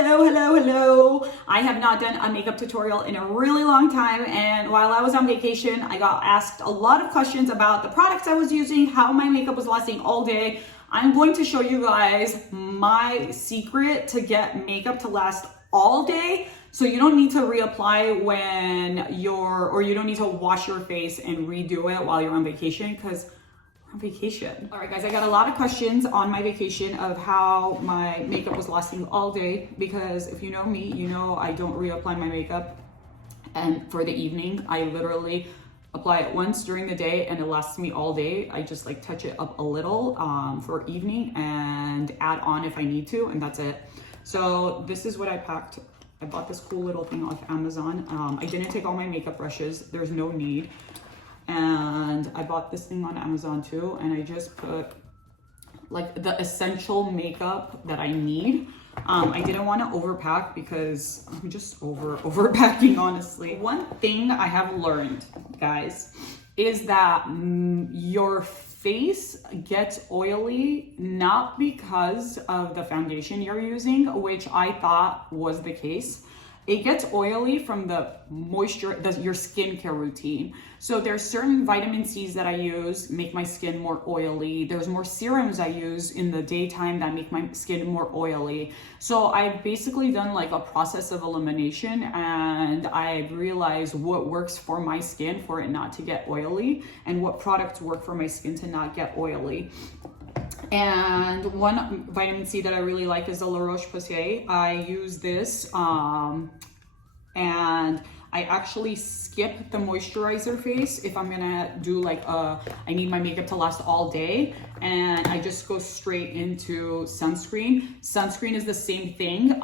Hello. I have not done a makeup tutorial in a really long time, and while I was on vacation, I got asked a lot of questions about the products I was using, how my makeup was lasting all day. I'm going to show you guys my secret to get makeup to last all day, so you don't need to reapply when you don't need to wash your face and redo it while you're on vacation, because on vacation. All right, guys, I got a lot of questions on my vacation of how my makeup was lasting all day, because if you know me, you know I don't reapply my makeup and for the evening. I literally apply it once during the day and it lasts me all day. I just like touch it up a little for evening and add on if I need to, and that's it. So this is what I packed. I bought this cool little thing off Amazon. I didn't take all my makeup brushes. There's no need. And I bought this thing on Amazon too, and I just put like the essential makeup that I need. I didn't want to overpack because I'm just overpacking, honestly. One thing I have learned, guys, is that your face gets oily not because of the foundation you're using, which I thought was the case. It gets oily from the moisture, your skincare routine. So there's certain vitamin C's that I use, make my skin more oily. There's more serums I use in the daytime that make my skin more oily. So I've basically done like a process of elimination, and I've realized what works for my skin for it not to get oily, and what products work for my skin to not get oily. And one vitamin C that I really like is the La Roche-Posay. I use this and I actually skip the moisturizer phase if I'm gonna do like I need my makeup to last all day, and I just go straight into sunscreen. Sunscreen is the same thing.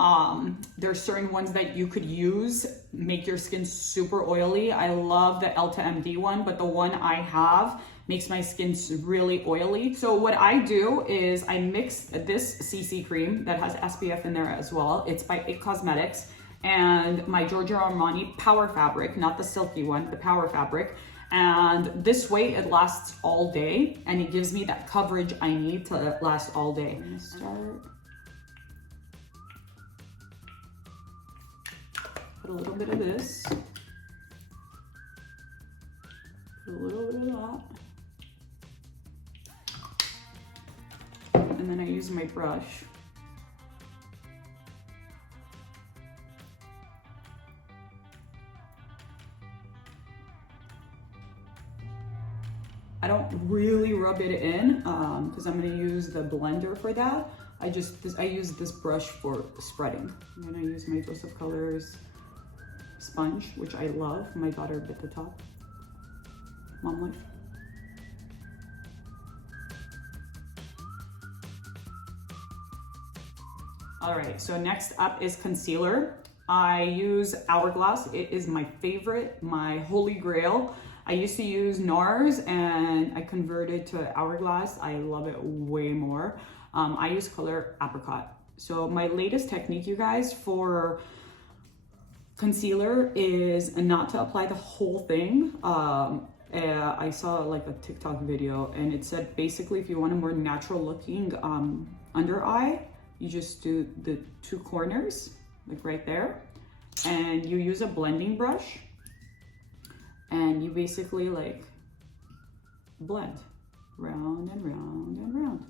There's certain ones that you could use, make your skin super oily. I love the Elta MD one, but the one I have makes my skin really oily. So what I do is I mix this CC cream that has SPF in there as well. It's by It Cosmetics, and my Giorgio Armani Power Fabric, not the silky one, the Power Fabric. And this way it lasts all day, and it gives me that coverage I need to last all day. I'm gonna start. Put a little bit of this. Put a little bit of that. And then I use my brush. I don't really rub it in because I'm gonna use the blender for that. I use this brush for spreading. I'm gonna use my Joseph Colors sponge, which I love. My daughter bit the top. Mom life. All right, so next up is concealer. I use Hourglass. It is my favorite, my holy grail. I used to use NARS and I converted to Hourglass. I love it way more. I use color Apricot. So my latest technique, you guys, for concealer is not to apply the whole thing. I saw like a TikTok video, and it said basically if you want a more natural looking under eye, you just do the two corners, like right there, and you use a blending brush, and you basically like blend round and round and round,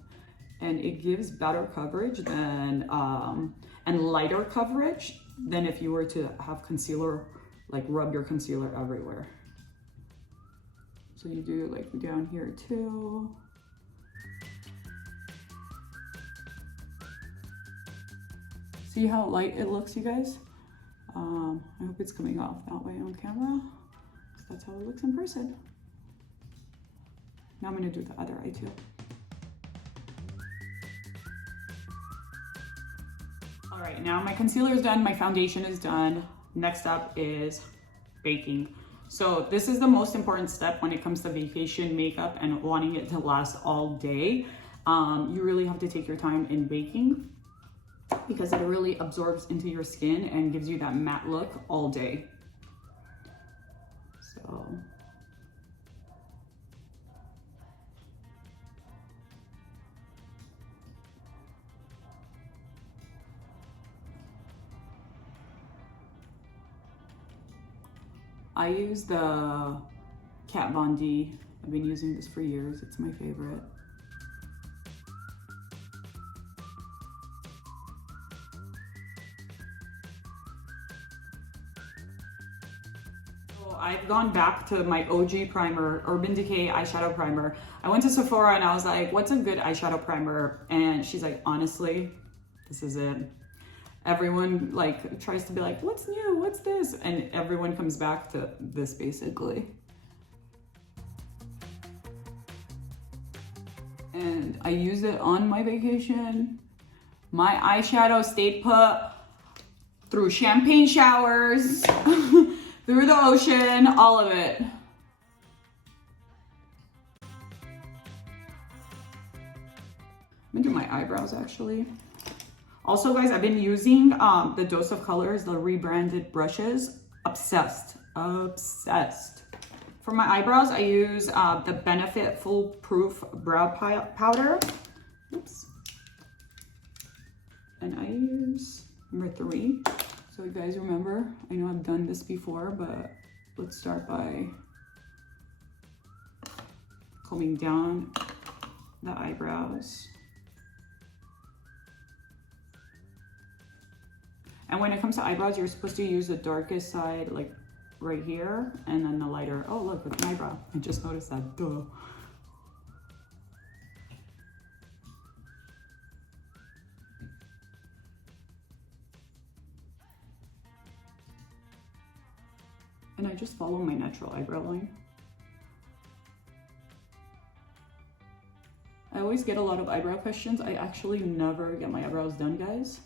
and it gives better coverage than and lighter coverage than if you were to have concealer, like rub your concealer everywhere. So you do like down here too. See how light it looks, you guys? I hope it's coming off that way on camera, because that's how it looks in person. Now I'm gonna do the other eye too. All right, now my concealer is done, my foundation is done. Next up is baking. So this is the most important step when it comes to vacation makeup and wanting it to last all day. You really have to take your time in baking, because it really absorbs into your skin and gives you that matte look all day. So I use the Kat Von D. I've been using this for years. It's my favorite. So I've gone back to my OG primer, Urban Decay eyeshadow primer. I went to Sephora and I was like, what's a good eyeshadow primer? And she's like, honestly, this is it. Everyone like tries to be like, what's new? What's this? And everyone comes back to this basically. And I used it on my vacation. My eyeshadow stayed put through champagne showers, through the ocean, all of it. I'm gonna do my eyebrows actually. Also guys, I've been using the Dose of Colors, the rebranded brushes. Obsessed, obsessed. For my eyebrows, I use the Benefit Foolproof Brow Powder. Oops. And I use number 3. So you guys remember, I know I've done this before, but let's start by combing down the eyebrows. And when it comes to eyebrows, you're supposed to use the darkest side, like right here, and then the lighter. Oh, look, it's an eyebrow. I just noticed that, duh. And I just follow my natural eyebrow line. I always get a lot of eyebrow questions. I actually never get my eyebrows done, guys.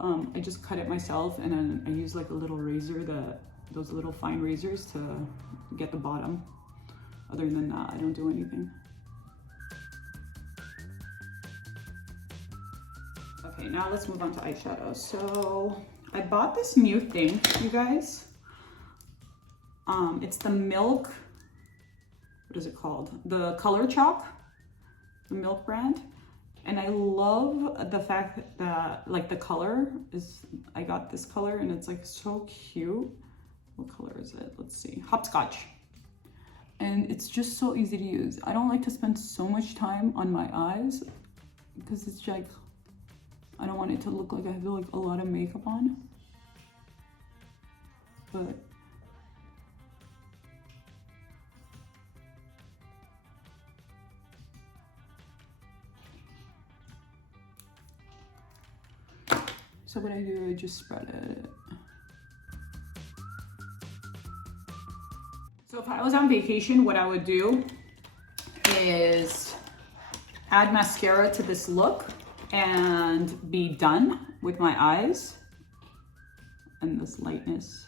I just cut it myself, and then I use like a little razor, those little fine razors to get the bottom. Other than that, I don't do anything. Okay, now let's move on to eyeshadow. So I bought this new thing, you guys. It's the Milk, what is it called? The Color Chalk, the Milk brand. And I love the fact that like the color is, I got this color and it's like so cute. What color is it? Let's see, Hopscotch. And it's just so easy to use. I don't like to spend so much time on my eyes because it's like, I don't want it to look like I have like a lot of makeup on. But so what I do, I just spread it. So if I was on vacation, what I would do is add mascara to this look and be done with my eyes and this lightness.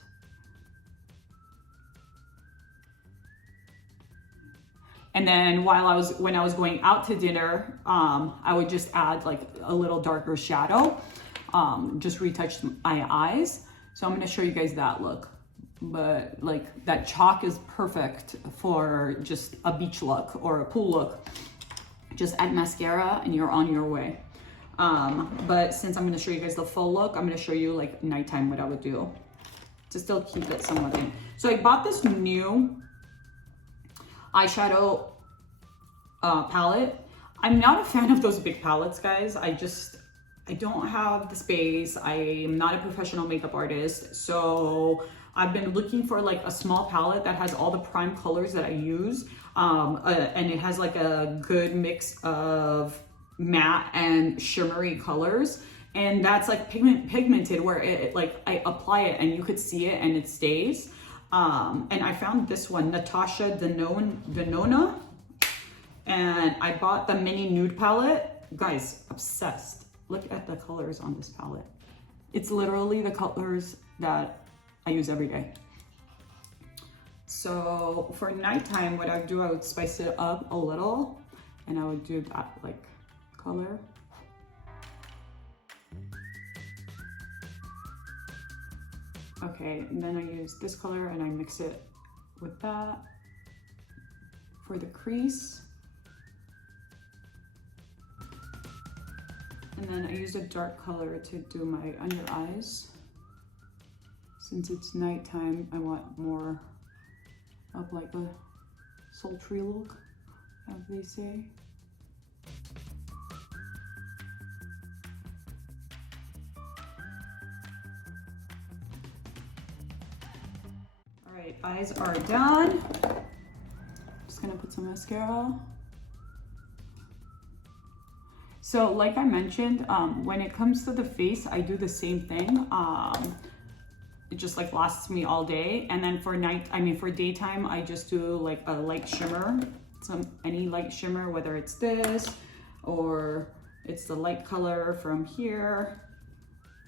And then when I was going out to dinner, I would just add like a little darker shadow. Just retouch my eyes. So I'm gonna show you guys that look. But like that chalk is perfect for just a beach look or a pool look. Just add mascara and you're on your way. But since I'm gonna show you guys the full look, I'm gonna show you like nighttime what I would do to still keep it somewhat in. So I bought this new eyeshadow palette. I'm not a fan of those big palettes, guys. I don't have the space. I am not a professional makeup artist. So I've been looking for like a small palette that has all the prime colors that I use. And it has like a good mix of matte and shimmery colors. And that's like pigmented where it like I apply it and you could see it and it stays. And I found this one, Natasha Denona. And I bought the mini nude palette. Guys, obsessed. Look at the colors on this palette. It's literally the colors that I use every day. So for nighttime, what I would do, I would spice it up a little and I would do that like color. Okay, and then I use this color and I mix it with that for the crease. And then I use a dark color to do my under eyes. Since it's nighttime, I want more of like a sultry look, as they say. All right, eyes are done. Just gonna put some mascara. So like I mentioned, when it comes to the face, I do the same thing. It just like lasts me all day. And then for daytime, I just do like a light shimmer, any light shimmer, whether it's this or it's the light color from here,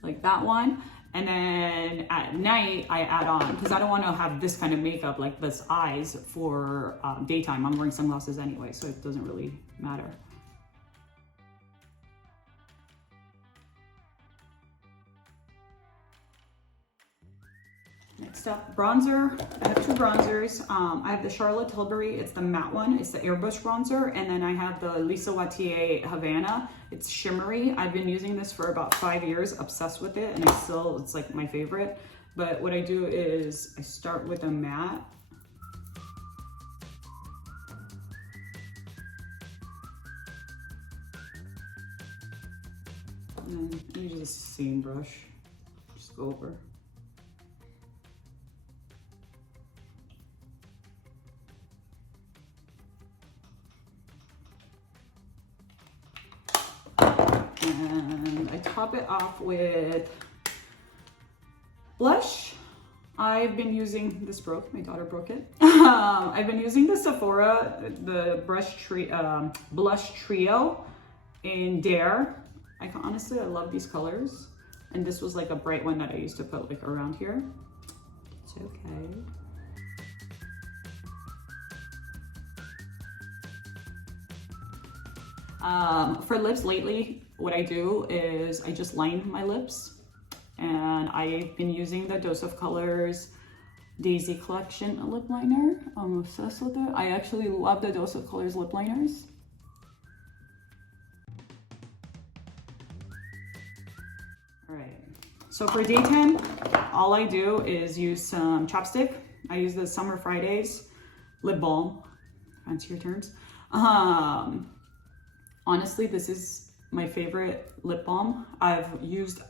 like that one. And then at night I add on, because I don't want to have this kind of makeup like this eyes for daytime. I'm wearing sunglasses anyway, so it doesn't really matter. Next up, bronzer. I have two bronzers. I have the Charlotte Tilbury, it's the matte one, it's the airbrush bronzer, and then I have the Lisa Watier Havana. It's shimmery. I've been using this for about 5 years, obsessed with it, and it's like my favorite. But what I do is I start with a matte. And then use the same brush, just go over. And I top it off with blush. I've been using, this broke, my daughter broke it. I've been using the Sephora, the blush trio in Dare. Honestly, I love these colors. And this was like a bright one that I used to put like around here. It's okay. For lips lately, what I do is I just line my lips, and I've been using the Dose of Colors Daisy Collection lip liner. I'm obsessed with it. I actually love the Dose of Colors lip liners. All right, so for daytime, all I do is use some chapstick. I use the Summer Fridays lip balm. Fancy your turns. Honestly, this is my favorite lip balm. I've used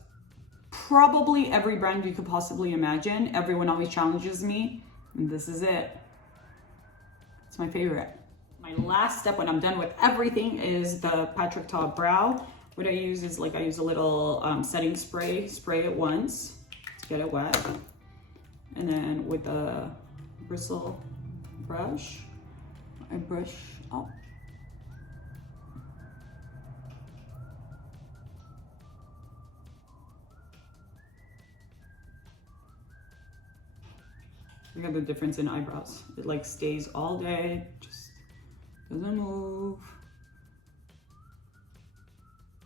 probably every brand you could possibly imagine. Everyone always challenges me, and this is it. It's my favorite. My last step when I'm done with everything is the Patrick Ta Brow. What I use is I use a little setting spray it once to get it wet. And then with a bristle brush, I brush up. Look at the difference in eyebrows. It like stays all day, just doesn't move.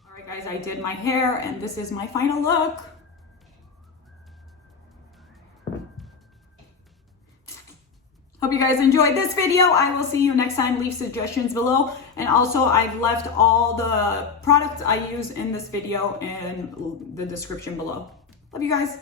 All right guys, I did my hair and this is my final look. Hope you guys enjoyed this video. I will see you next time. Leave suggestions below. And also I've left all the products I use in this video in the description below. Love you guys.